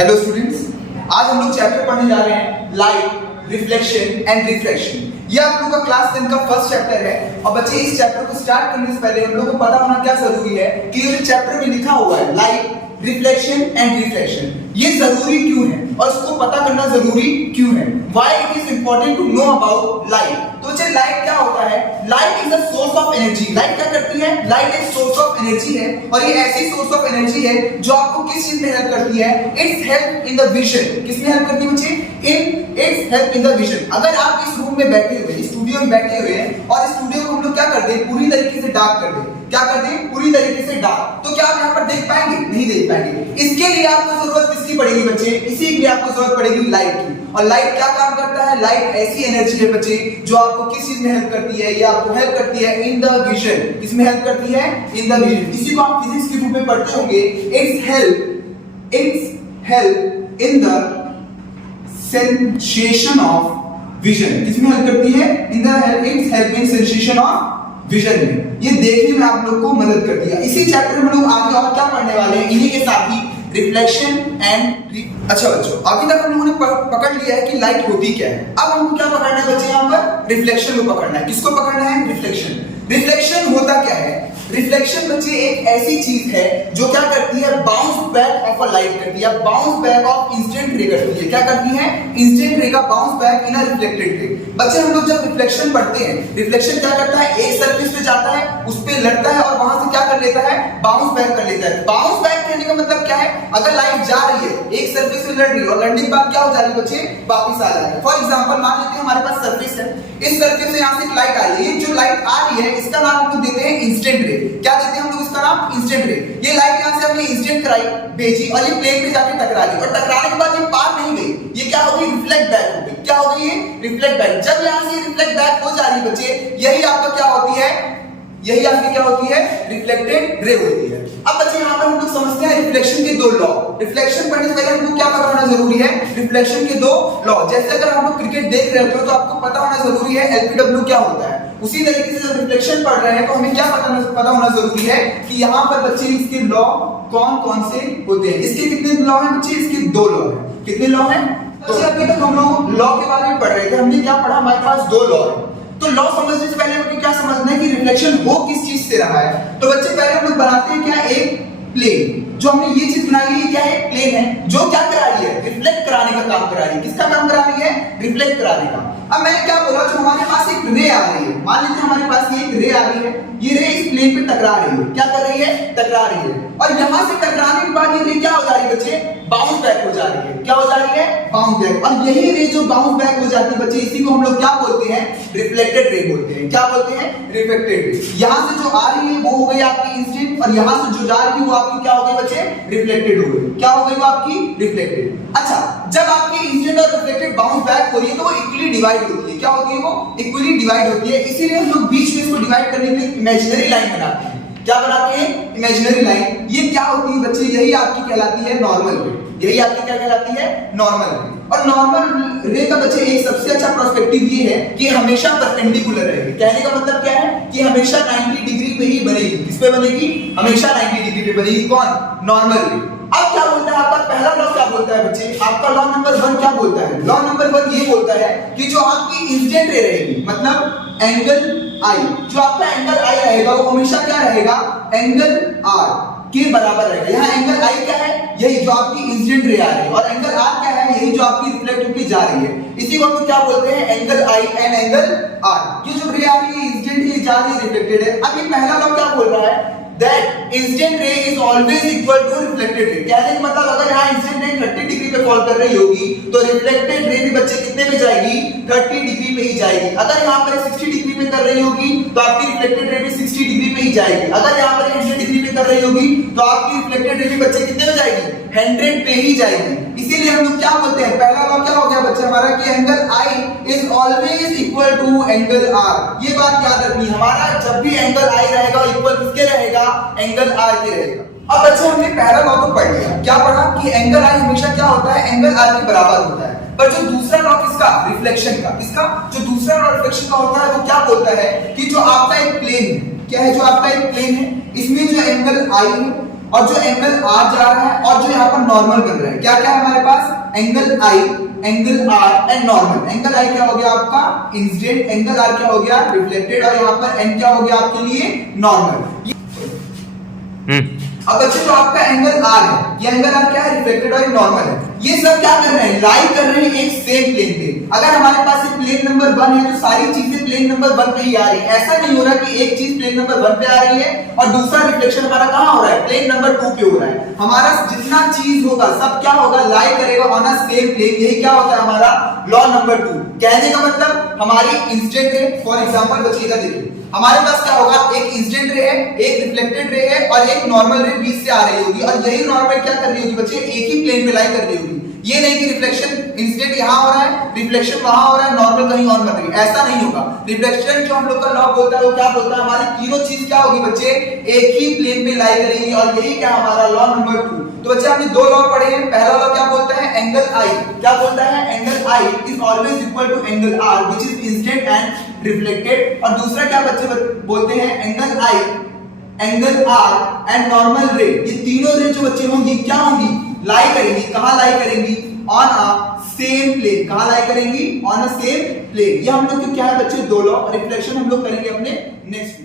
Hello students, आज हम लोग चैप्टर पढ़ने जा रहे हैं लाइट, रिफ्लेक्शन एंड रिफ्रैक्शन। ये आप लोगों का क्लास 10 का फर्स्ट चैप्टर है। और बच्चे, इस चैप्टर को स्टार्ट करने से पहले हम लोग को पता होना क्या जरूरी है कि ये चैप्टर में लिखा हुआ है लाइट, रिफ्लेक्शन एंड रिफ्रैक्शन, ये जरूरी क्यों है और इसको पता करना जरूरी क्यों है। Why it is important to know about light? तो बच्चे, लाइट क्या होता है? Light is a source of energy. Light क्या करती है? लाइट एक सोर्स ऑफ एनर्जी है और ये ऐसी सोर्स ऑफ एनर्जी है जो आपको किस चीज में हेल्प करती है? It's help in the vision. किसमें हेल्प करती है बच्चे? In its help in the vision. अगर आप इस रूम में बैठे हुए, स्टूडियो में बैठे हुए हैं और स्टूडियो को हम लोग क्या कर दें? पूरी तरीके से डार्क कर दें। क्या कर दें? पूरी तरीके से डार्क। तो क्या आप यहाँ पर देख पाएंगे? नहीं देख पाएंगे। इसके लिए आपको जरूरत किसकी पड़ेगी बच्चे? इसी के लिए आपको जरूरत पड़ेगी लाइट की। और लाइट क्या काम करता है? लाइट ऐसी एनर्जी है बच्चे जो आपको किस चीज में हेल्प करती है? ये आपको हेल्प करती है इन द विजन। किसमें हेल्प करती है? In the vision. इसी को आप फिजिक्स के बुक में पढ़ते होंगे। It's help in the sensation of vision. किसमें हेल्प करती है? In the it's help in sensation of vision में। ये देखने में आप लोग को मदद करती है। इसी चैप्टर में लोग आगे और क्या पढ़ने वाले हैं? इन्हीं के साथ ही रिफ्लेक्शन एंड अच्छा बच्चों, अभी तक हम लोगों ने पकड़ लिया है कि लाइट होती क्या है। अब हमको क्या पकड़ना है बच्चे? यहाँ पर रिफ्लेक्शन को पकड़ना है। किसको पकड़ना है? रिफ्लेक्शन। रिफ्लेक्शन होता क्या है? रिफ्लेक्शन बच्चे एक ऐसी चीज है जो क्या करती है? Bounce back of a light करती है। बाउंस बैक ऑफ इंस्टेंट रे करती है। क्या करती है? इंस्टेंट रे का bounce back in a reflected ray. बच्चे, हम लोग जब रिफ्लेक्शन पढ़ते हैं, रिफ्लेक्शन क्या करता है? एक सरफेस पे जाता है, उस पे लड़ता है और वहां से क्या कर लेता है? बाउंस बैक कर लेता है। बाउंस बैक करने का मतलब क्या है? अगर लाइट जा रही है, एक सरफेस पे लड़ रही है और लड़ने के बाद क्या हो जा रही है बच्चे? वापस आ जा रही है। फॉर एग्जांपल, मान लेते हैं हमारे पास सरफेस है, इस सरफेस से यहां से एक लाइट आ रही है। जो लाइट आ रही है इसका नाम हम लोग देते हैं इंस्टेंट रे। क्या देते हैं हम लोग इसका नाम? इंस्टेंट रे। ये लाइट यहां से हमने इंस्टेंट कराई, भेजी और ये प्लेन पे जाके टकरा गई और टकराने के बाद ये पार नहीं गई। ये क्या हो गई? रिफ्लेक्ट बैक हो गई। क्या हो गई? ये रिफ्लेक्ट बैक। जब यहां से रिफ्लेक्ट बैक हो जा रही है बच्चे, यही आपका क्या होती है? यही आपकी क्या होती है? रिफ्लेक्टेड रे होती है। अब बच्चे, यहाँ पर हम लोग समझते हैं रिफ्लेक्शन के दो लॉ। रिफ्लेक्शन पढ़ने से पहले हमको क्या पता होना जरूरी है? रिफ्लेक्शन के दो लॉ। जैसे अगर हम लोग क्रिकेट देख रहे हो तो आपको पता होना जरूरी है एलबीडब्ल्यू क्या होता है। उसी तरीके से जब रिफ्लेक्शन पढ़ रहे हैं तो हमें क्या पता होना जरूरी है कि यहाँ पर बच्चे इसके लॉ कौन कौन से होते हैं। इसके कितने लॉ हैं बच्चे? इसके दो लॉ हैं। कितने लॉ हैं? तो अभी तक हम लोग लॉ के बारे में पढ़ रहे थे। हमने क्या पढ़ा? हमारे पास दो लॉ है। तो लॉ समझने से पहले हमें क्या समझना है कि रिफ्लेक्शन हो किस चीज से रहा है। तो बच्चे, पहले हम लोग बनाते हैं क्या? एक प्लेन। जो हमने ये चीज बनाई है, क्या है? प्लेन है जो क्या करा रही है? रिफ्लेक्ट कराने का काम करा रही है। किसका काम करा रही है? रिफ्लेक्ट कराने का। अब मैंने क्या बोला? जो हमारे पास एक रे आ रही है, मान लीजिए हमारे पास ये एक रे आ रही है। ये रे इस प्लेन पे टकरा रही है। क्या कर रही है? टकरा रही है। और यहां से टकराने के बाद ये रे क्या हो जा रही है बच्चे? बाउंस बैक हो जा रही है। क्या हो जा रही है? Bounce back. और यही रे जो बाउंस बैक हो जाती है बच्चे, इसी को हम लोग क्या बोलते हैं? रिफ्लेक्टेड रे बोलते हैं। क्या बोलते हैं? Reflected ray. यहां से जो आ रही है वो हो गई आपकी इंस्टेंट और यहां से जो जा रही है वो आपकी क्या हो गई बच्चे? रिफ्लेक्टेड हो गई। क्या हो गई वो आपकी? रिफ्लेक्टेड। अच्छा, जब आपकी इंस्टेंट और रिफ्लेक्टेड बाउंस बैक हो रही है तो वो इक्वली डिवाइड होती है। क्या होती है? वो इक्वली डिवाइड होती है। इसीलिए हम लोग बीच में इसको डिवाइड करने के लिए इमेजिनरी लाइन बनाते हैं। क्या बनाते हैं? Imaginary line. ये क्या होती है बच्चे? यही आपकी कहलाती है नॉर्मल रे। यही आपकी क्या कहलाती है? नॉर्मल रे। और नॉर्मल रे का बच्चे एक सबसे अच्छा पर्सपेक्टिव ये है कि हमेशा परपेंडिकुलर रहेगी। कहने का मतलब क्या है? कि हमेशा 90 डिग्री पे ही बनेगी। किस पे बनेगी? हमेशा 90 डिग्री पे बनेगी। कौन? नॉर्मल रे। अब क्या बोलता है आपका पहला लॉ? क्या बोलता है बच्चे? आपका लॉ नंबर 1 क्या बोलता है? लॉ नंबर 1 ये बोलता है कि जो आपकी इंस्टेंट रे रहेगी, मतलब एंगल आई, जो आपका एंगल आई रहेगा वो हमेशा क्या रहेगा? एंगल आर के बराबर रहेगा। यहाँ एंगल आई क्या है? यही जो आपकी इंसिडेंट रे आ रही है। और एंगल आर क्या है? यही जो आपकी रिफ्लेक्ट होकर जा रही है। इसी को हम क्या बोलते हैं? Angle I and angle R. ये जो रे आ रही है इंसिडेंट रे जा रही है, रिफ्लेक्टेड है। अब ये पहला लॉ क्या बोल रहा है? That instant ray is always equal to reflected ray। कहने का मतलब अगर यहाँ इंसिडेंट रे 30 डिग्री पे फॉल कर रही होगी तो रिफ्लेक्टेड रे भी बच्चे कितने पे जाएगी? 30 डिग्री पे ही जाएगी। अगर यहाँ पर 60 डिग्री पे कर रही होगी तो आपकी रिफ्लेक्टेड रे भी 60 डिग्री पे ही जाएगी। अगर यहाँ पर 100 डिग्री पे कर रही होगी तो आपकी रिफ्लेक्टेड रे भी बच्चे कितने पे जाएगी? 100 पे ही जाएगी। इसीलिए हम लोग क्या बोलते हैं? पहला लॉ क्या हो गया बच्चे हमारा कि angle I is always equal to angle R. ये बात याद रखनी, हमारा जब भी एंगल आई रहेगा इक्वल किसके रहेगा? एंगल आर के रहेगा। अब बच्चे, हमने पहला लॉ तो पढ़ लिया। क्या पढ़ा? कि एंगल आई हमेशा क्या होता है? एंगल आर के बराबर होता है। पर जो दूसरा लॉ किसका? रिफ्लेक्शन का। किसका? जो दूसरा लॉ रिफ्लेक्शन का होता है वो क्या बोलता है कि जो आपका एक प्लेन है, क्या है? जो आपका एक प्लेन है, इसमें जो एंगल आई है और जो एंगल आर जा रहा है और जो यहाँ पर नॉर्मल बन रहा है, क्या क्या है हमारे पास, angle I, angle R and normal. Angle I क्या हो गया आपका इंसिडेंट, एंगल आर क्या हो गया रिफ्लेक्टेड, और यहाँ पर एन क्या हो गया आपके लिए नॉर्मल। अब बच्चे जो आपका एंगल आर है, ये एंगल आर क्या है रिफ्लेक्टेड और नॉर्मल है, ये सब क्या कर रहे हैं, लाई कर रहे हैं एक सेम प्लेन पे। अगर हमारे पास एक प्लेन नंबर 1 है तो सारी चीजें प्लेन नंबर 1 पे ही आ रही है। ऐसा नहीं हो रहा कि एक चीज प्लेन नंबर 1 पे आ रही है और दूसरा रिफ्लेक्शन हमारा कहां हो रहा है, प्लेन नंबर 2 पे हो रहा है। हमारा जितना चीज होगा सब क्या होगा, लाई करेगा ऑन अ सेम प्लेन। यही क्या होता है हमारा लॉ नंबर 2। कहने का मतलब हमारी इंसिडेंट रे, फॉर एग्जांपल बच्चे इधर देखिए, हमारे पास क्या होगा, एक इंसिडेंट रे है, एक रिफ्लेक्टेड रे है और एक नॉर्मल रे बीच से आ रही होगी, और यही नॉर्मल क्या कर रही होगी बच्चे, एक ही प्लेन पे लाई कर रही होगी। ये नहीं कि रिफ्लेक्शन इंसिडेंट यहां हो रहा है, रिफ्लेक्शन वहां हो रहा है, नॉर्मल कहीं और बन रही है, ऐसा नहीं होगा। रिफ्लेक्शन जो हम लोग का लॉ बोलता है वो क्या बोलता है, हमारी तीनों चीज क्या होगी बच्चे, एक ही प्लेन पे लाई करेंगी, और यही क्या हमारा लॉ नंबर 2। तो बच्चे हमने दो लॉ पढ़े हैं। पहला लॉ क्या बोलता है, एंगल आई क्या बोलता है, angle I is always equal to angle R which is incident and reflected. और दूसरा क्या बच्चे बोलते हैं, angle I, angle R and normal ray, ये तीनों रे जो बच्चे होंगी क्या होंगी, लाई करेंगी, कहां लाई करेंगी, ऑन अ सेम प्लेन। कहां लाई करेंगी, ऑन अ सेम प्लेन। ये हम लोग के क्या है बच्चे, दो लॉ। रिफ्लेक्शन हम लोग करेंगे अपने नेक्स्ट